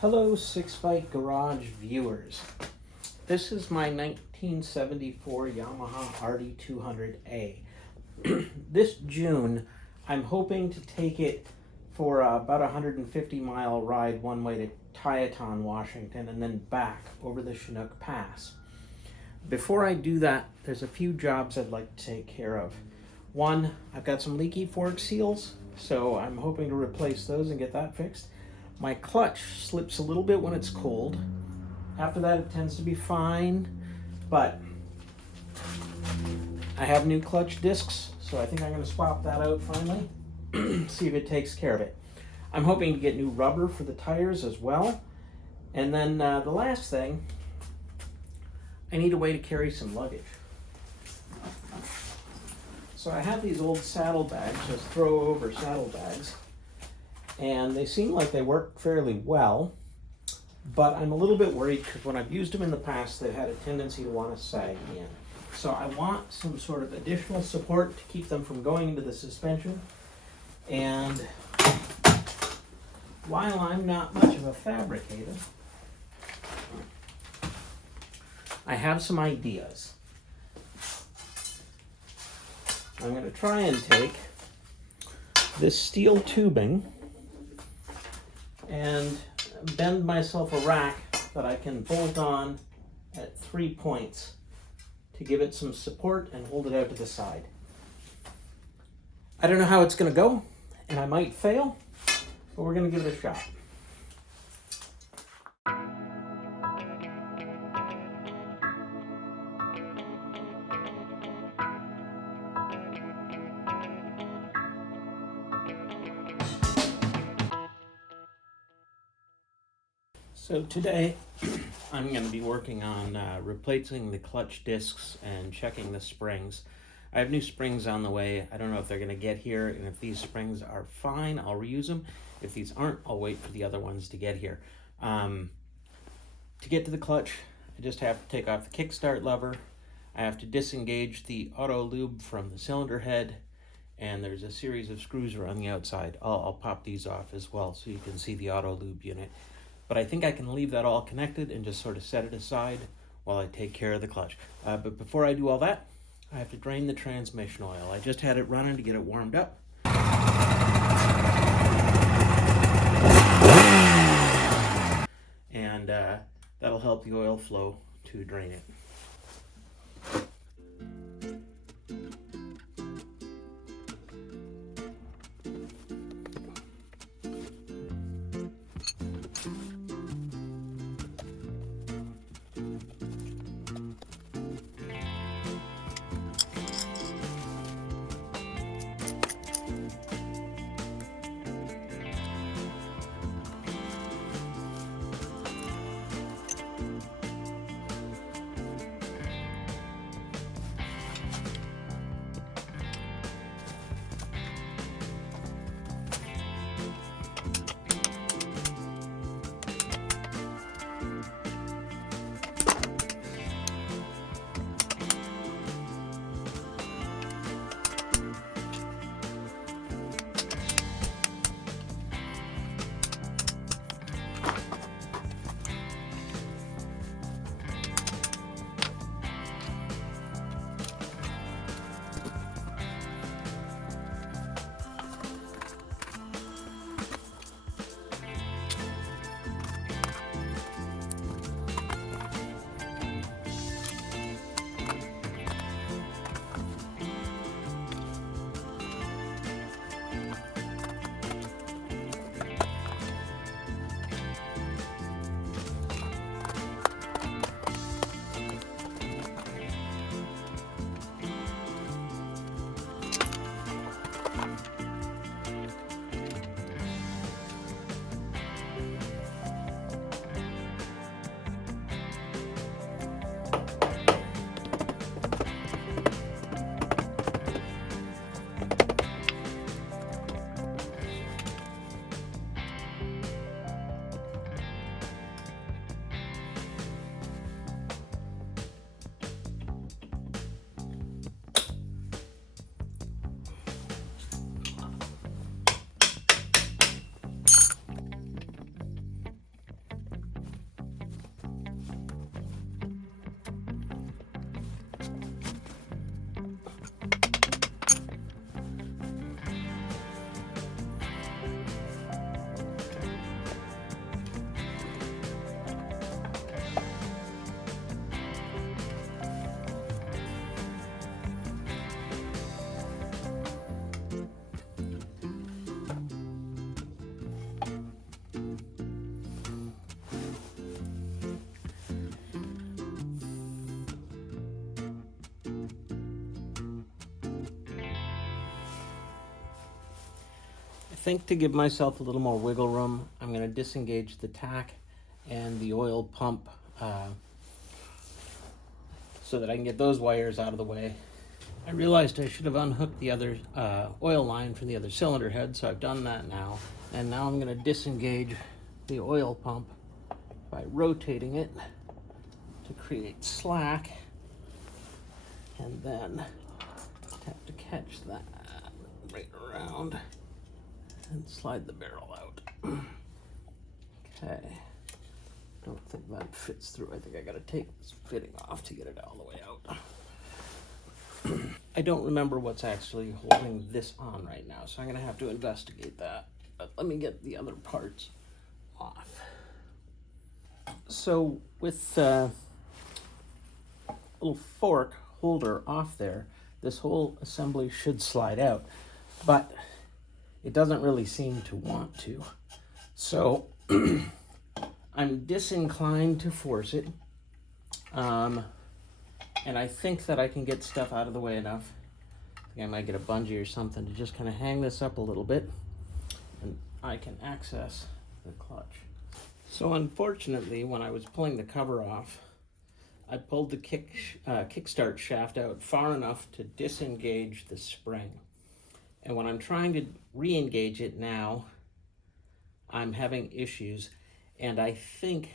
Hello, Six Bike Garage viewers. This is my 1974 Yamaha RD200A. This June, I'm hoping to take it for about a 150-mile ride one way to Tieton, Washington, and then back over the Chinook Pass. Before I do that, there's a few jobs I'd like to take care of. One, I've got some leaky fork seals, so I'm hoping to replace those and get that fixed. My clutch slips a little bit when it's cold. After that, it tends to be fine, but I have new clutch discs, so I think I'm going to swap that out finally, see if it takes care of it. I'm hoping to get new rubber for the tires as well. And then the last thing, I need a way to carry some luggage. So I have these old saddlebags, just throw over saddlebags. And they seem like they work fairly well, but I'm a little bit worried because when I've used them in the past, they've had a tendency to want to sag in. So I want some sort of additional support to keep them from going into the suspension. And while I'm not much of a fabricator, I have some ideas. I'm going to try and take this steel tubing and bend myself a rack that I can bolt on at 3 points to give it some support and hold it out to the side. I don't know how it's going to go, and I might fail, but we're going to give it a shot. So today I'm going to be working on replacing the clutch discs and checking the springs. I have new springs on the way. I don't know if they're going to get here, and if these springs are fine, I'll reuse them. If these aren't, I'll wait for the other ones to get here. To get to the clutch, I just have to take off the kickstart lever. I have to disengage the auto lube from the cylinder head, and there's a series of screws around the outside. I'll pop these off as well so you can see the auto lube unit. But I think I can leave that all connected and just sort of set it aside while I take care of the clutch. But before I do all that, I have to drain the transmission oil. I just had it running to get it warmed up. And that'll help the oil flow to drain it. think to give myself a little more wiggle room, I'm going to disengage the tack and the oil pump so that I can get those wires out of the way. I realized I should have unhooked the other oil line from the other cylinder head, so I've done that now. And now I'm going to disengage the oil pump by rotating it to create slack, and then have to catch that right around and slide the barrel out. Okay. Don't think that fits through. I think I gotta take this fitting off to get it all the way out. I don't remember what's actually holding this on right now, so I'm gonna have to investigate that. But let me get the other parts off. So with the little fork holder off there, this whole assembly should slide out, but it doesn't really seem to want to. So I'm disinclined to force it, and I think that I can get stuff out of the way enough. I think I might get a bungee or something to just kind of hang this up a little bit, and I can access the clutch. So unfortunately, when I was pulling the cover off, I pulled the kickstart shaft out far enough to disengage the spring. And when I'm trying to re-engage it now, I'm having issues. And I think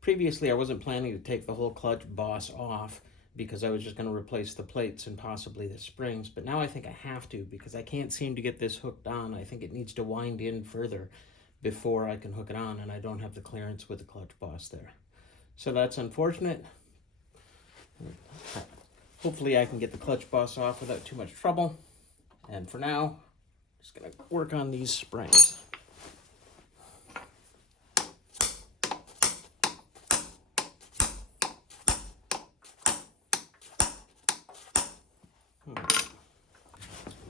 previously I wasn't planning to take the whole clutch boss off because I was just going to replace the plates and possibly the springs. But now I think I have to because I can't seem to get this hooked on. I think it needs to wind in further before I can hook it on, and I don't have the clearance with the clutch boss there. So that's unfortunate. Hopefully I can get the clutch boss off without too much trouble. And for now, I'm just going to work on these springs.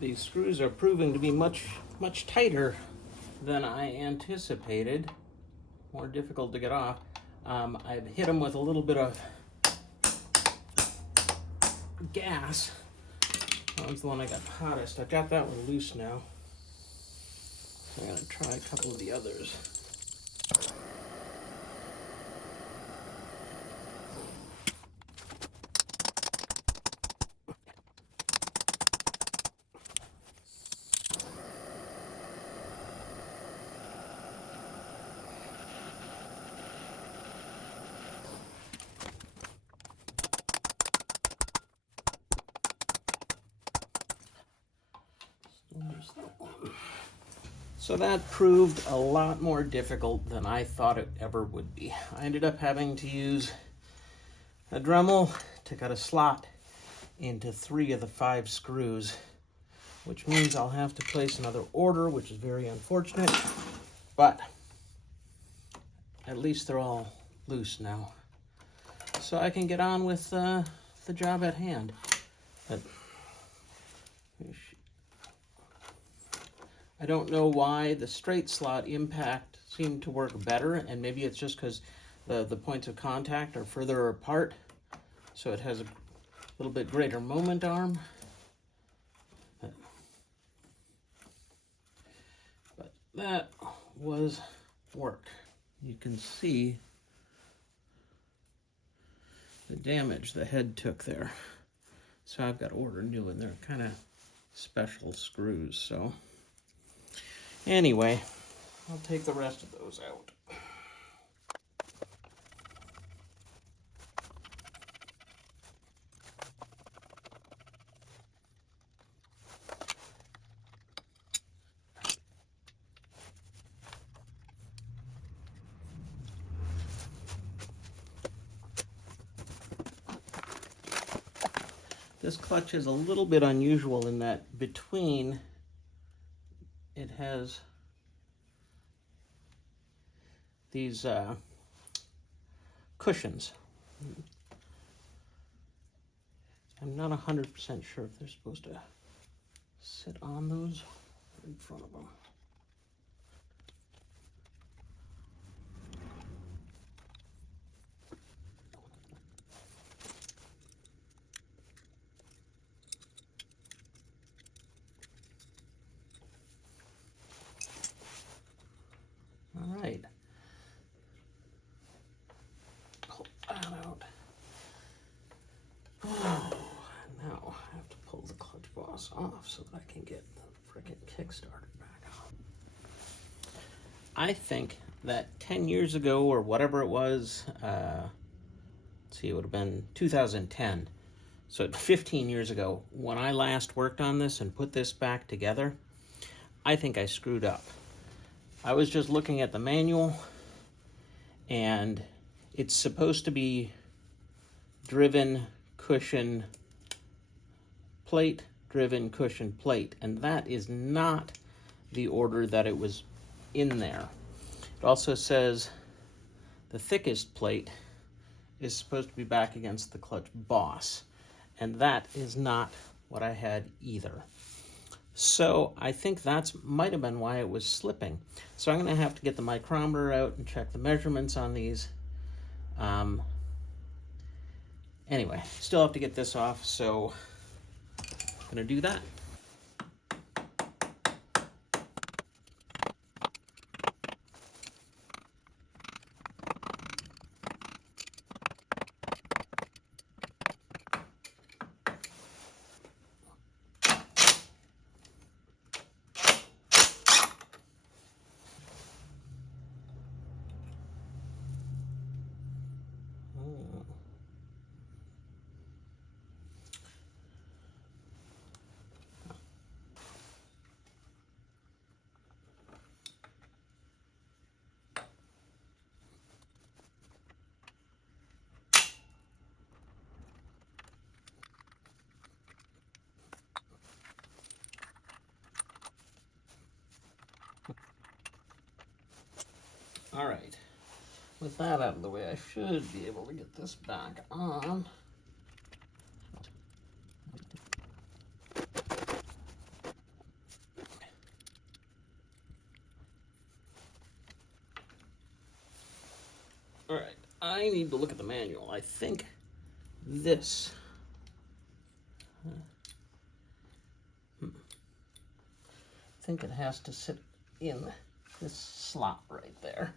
These screws are proving to be much tighter than I anticipated. More difficult to get off. I've hit them with a little bit of gas. That was the one I got hottest. I've got that one loose now. I'm going to try a couple of the others. So that proved a lot more difficult than I thought it ever would be. I ended up having to use a Dremel to cut a slot into 3 of the 5 screws, which means I'll have to place another order, which is very unfortunate, but at least they're all loose now. So I can get on with the job at hand. But I don't know why the straight slot impact seemed to work better, and maybe it's just because the points of contact are further apart, so it has a little bit greater moment arm. But that was work. You can see the damage the head took there. So I've got to order new, and they're kind of special screws, so anyway, I'll take the rest of those out. This clutch is a little bit unusual in that between it has these cushions. I'm not 100% sure if they're supposed to sit on those or in front of them. All right. Pull that out. Oh, now I have to pull the clutch boss off so that I can get the frickin' Kickstarter back on. I think that 10 years ago or whatever it was, let's see, it would have been 2010. So 15 years ago, when I last worked on this and put this back together, I think I screwed up. I was just looking at the manual, and it's supposed to be driven cushion plate, driven cushion plate, and that is not the order that it was in there. It also says the thickest plate is supposed to be back against the clutch boss, and that is not what I had either. So I think that's might have been why it was slipping. So I'm going to have to get the micrometer out and check the measurements on these. Anyway, still have to get this off, so I'm going to do that. All right, with that out of the way, I should be able to get this back on. All right, I need to look at the manual. I think this, I think it has to sit in this slot right there.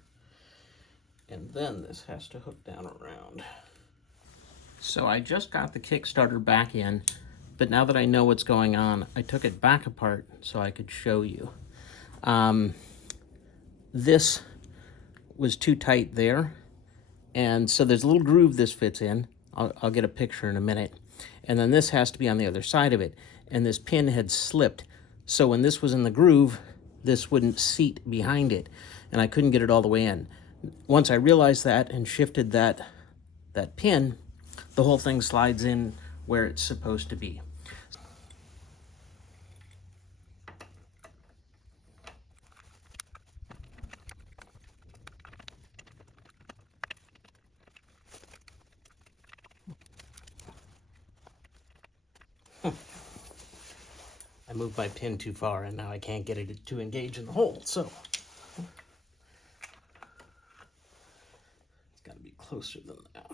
And then this has to hook down around. So I just got the Kickstarter back in, but now that I know what's going on, I took it back apart so I could show you. This was too tight there, and so there's a little groove this fits in. I'll get a picture in a minute. And then this has to be on the other side of it, and this pin had slipped. So when this was in the groove, this wouldn't seat behind it, and I couldn't get it all the way in. Once I realized that and shifted that pin, the whole thing slides in where it's supposed to be. I moved my pin too far and now I can't get it to engage in the hole, so it's got to be closer than that.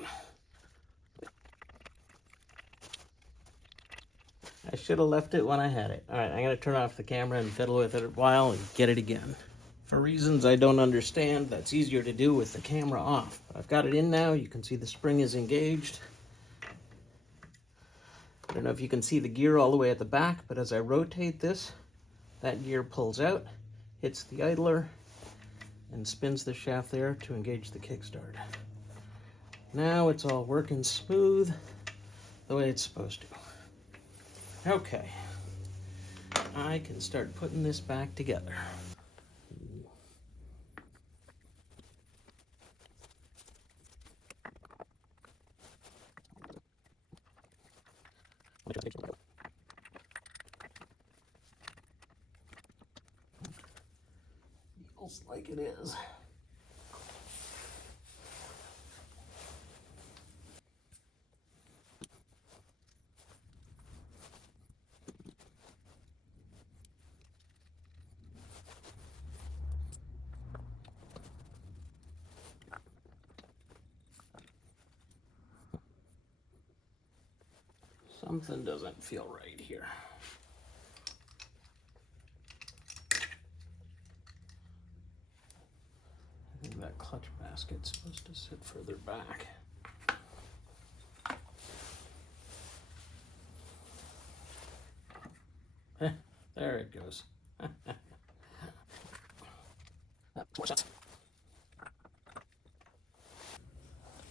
I should have left it when I had it. All right, I'm going to turn off the camera and fiddle with it a while and get it again. For reasons I don't understand, that's easier to do with the camera off. But I've got it in now. You can see the spring is engaged. I don't know if you can see the gear all the way at the back, but as I rotate this, that gear pulls out, hits the idler, and spins the shaft there to engage the kickstart. Now it's all working smooth the way it's supposed to. Okay, I can start putting this back together. Feels like it is. Something doesn't feel right here. clutch basket's supposed to sit further back. There it goes.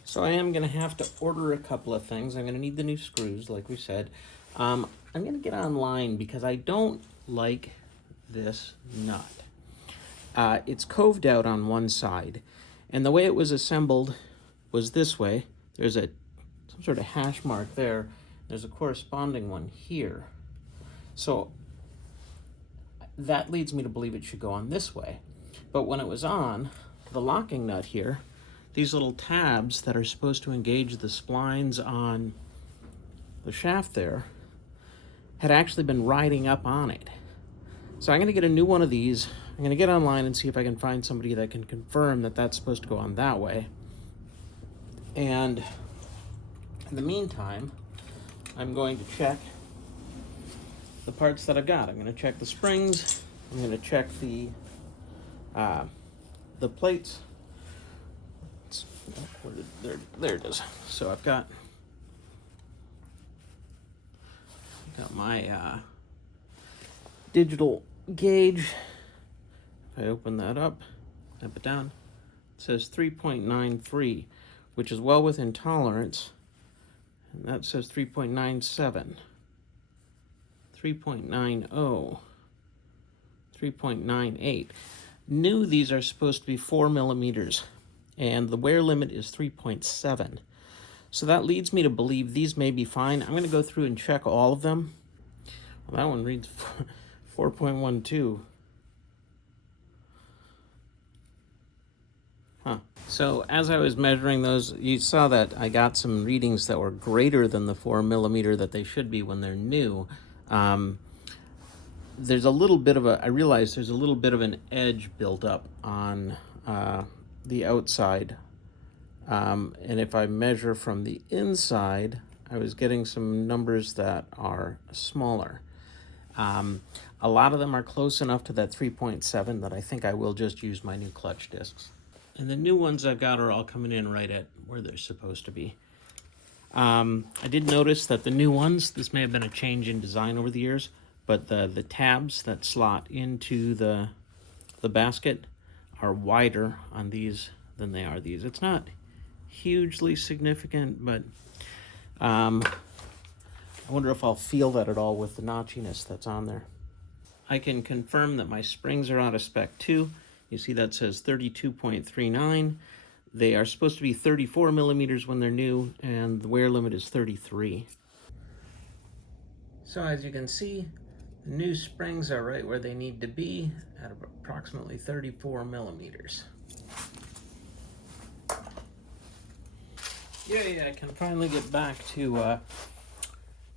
So I am going to have to order a couple of things. I'm going to need the new screws, like we said. I'm going to get online because I don't like this nut. It's coved out on one side, and the way it was assembled was this way. There's some sort of hash mark there. There's a corresponding one here. So that leads me to believe it should go on this way. But when it was on, the locking nut here, these little tabs that are supposed to engage the splines on the shaft there, had actually been riding up on it. So I'm going to get a new one of these. I'm going to get online and see if I can find somebody that can confirm that that's supposed to go on that way. And in the meantime, I'm going to check the parts that I've got. I'm going to check the springs. I'm going to check the plates. There it is. So I've got my digital gauge. If I open that up, tap it down, it says 3.93, which is well within tolerance. And that says 3.97, 3.90, 3.98. New, these are supposed to be 4 millimeters, and the wear limit is 3.7. So that leads me to believe these may be fine. I'm going to go through and check all of them. Well, that one reads 4.12. Huh. So as I was measuring those, you saw that I got some readings that were greater than the 4 millimeter that they should be when they're new. There's a little bit of I realized there's a little bit of an edge built up on the outside. And if I measure from the inside, I was getting some numbers that are smaller. A lot of them are close enough to that 3.7 that I think I will just use my new clutch discs. And the new ones I've got are all coming in right at where they're supposed to be. I did notice that the new ones, this may have been a change in design over the years, but the tabs that slot into the basket are wider on these than they are these. It's not hugely significant, but I wonder if I'll feel that at all with the notchiness that's on there. I can confirm that my springs are out of spec too. You see that says 32.39. They are supposed to be 34 millimeters when they're new, and the wear limit is 33. So as you can see, the new springs are right where they need to be at approximately 34 millimeters. Yay, I can finally get back to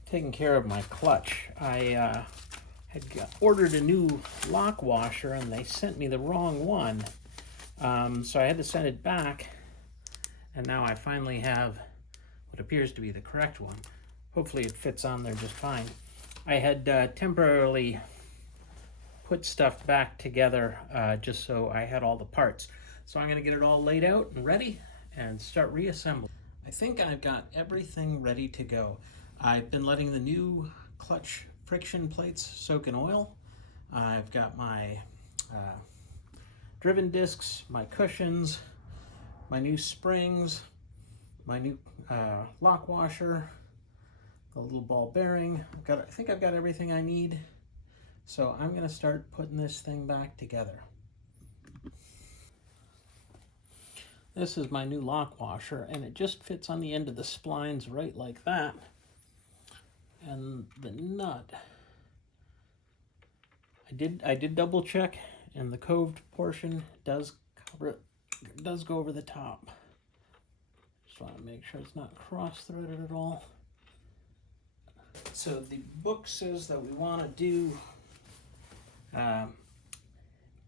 taking care of my clutch. I had ordered a new lock washer and they sent me the wrong one. So I had to send it back, and now I finally have what appears to be the correct one. Hopefully it fits on there just fine. I had temporarily put stuff back together just so I had all the parts. So I'm going to get it all laid out and ready and start reassembling. I think I've got everything ready to go. I've been letting the new clutch friction plates soak in oil. I've got my driven discs, my cushions, my new springs, my new lock washer, the little ball bearing. I think I've got everything I need. So I'm going to start putting this thing back together. This is my new lock washer, and it just fits on the end of the splines right like that. And the nut, I did double check, and the coved portion does cover it, does go over the top. Just want to make sure it's not cross-threaded at all. So the book says that we want to do,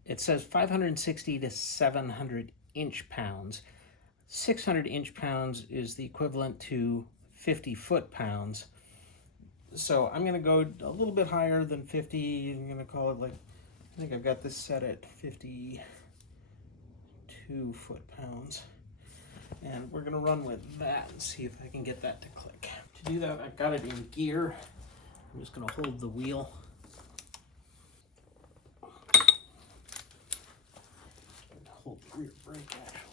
it says 560 to 700 inch-pounds. 600 inch-pounds is the equivalent to 50 foot-pounds. So I'm going to go a little bit higher than 50. I'm going to call it like, I think I've got this set at 52 2 foot-pounds. And we're gonna run with that and see if I can get that to click. To do that, I've got it in gear. I'm just gonna hold the wheel. Hold the rear brake, actually.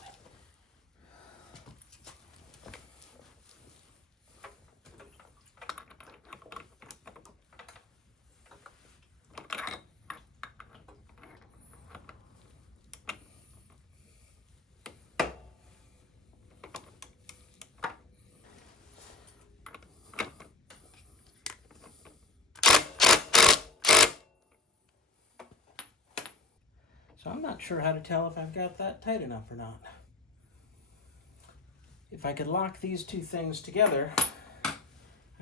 So I'm not sure how to tell if I've got that tight enough or not. If I could lock these two things together,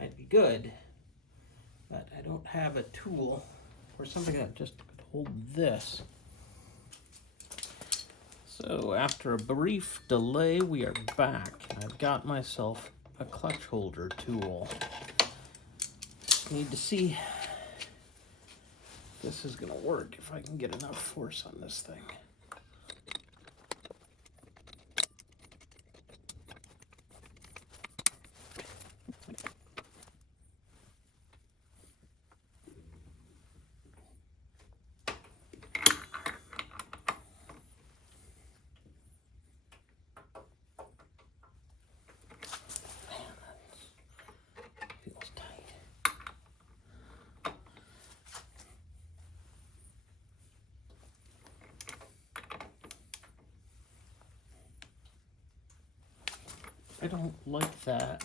I'd be good. But I don't have a tool or something that just could hold this. So after a brief delay, we are back. I've got myself a clutch holder tool. Just need to see this is gonna work, if I can get enough force on this thing. Man, that feels tight. I don't like that.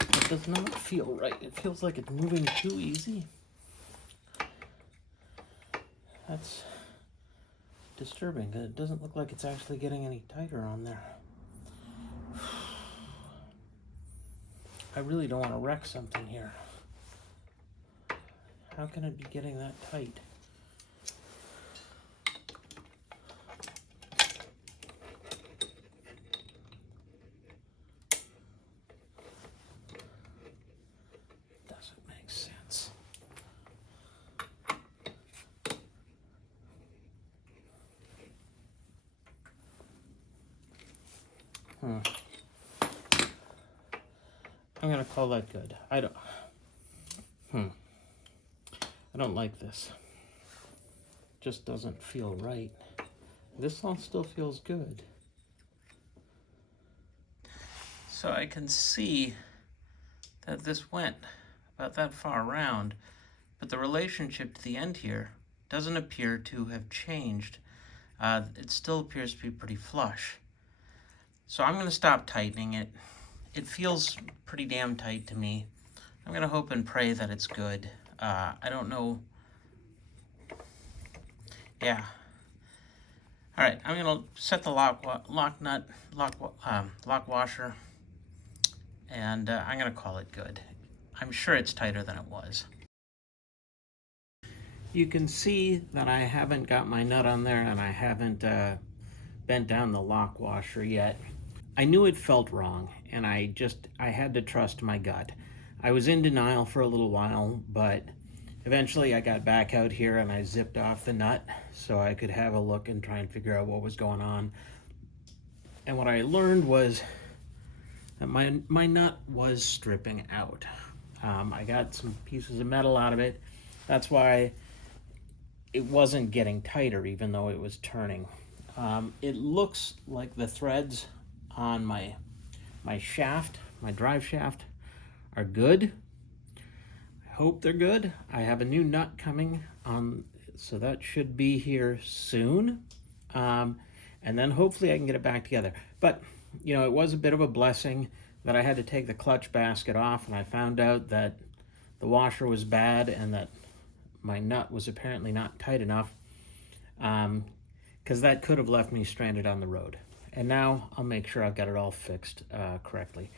It does not feel right. It feels like it's moving too easy. That's disturbing. It doesn't look like it's actually getting any tighter on there. I really don't want to wreck something here. How can it be getting that tight? Doesn't make sense. I'm gonna call that good. I don't like this. Just doesn't feel right. This all still feels good. So I can see that this went about that far around, but the relationship to the end here doesn't appear to have changed. It still appears to be pretty flush. So I'm gonna stop tightening it. It feels pretty damn tight to me. I'm gonna hope and pray that it's good. I don't know. Yeah. All right, I'm gonna set the lock washer, and I'm gonna call it good. I'm sure it's tighter than it was. You can see that I haven't got my nut on there, and I haven't bent down the lock washer yet. I knew it felt wrong, and I had to trust my gut. I was in denial for a little while, but eventually I got back out here and I zipped off the nut so I could have a look and try and figure out what was going on. And what I learned was that my nut was stripping out. I got some pieces of metal out of it. That's why it wasn't getting tighter even though it was turning. It looks like the threads on my shaft, my drive shaft, are good. I hope they're good. I have a new nut coming on, so that should be here soon. And then hopefully I can get it back together. But, you know, it was a bit of a blessing that I had to take the clutch basket off, and I found out that the washer was bad and that my nut was apparently not tight enough, because that could have left me stranded on the road. And now I'll make sure I've got it all fixed correctly.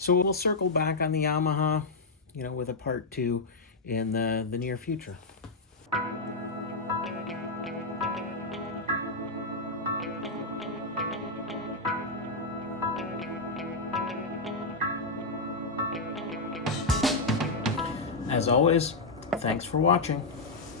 So we'll circle back on the Yamaha, you know, with a part 2 in the near future. As always, thanks for watching.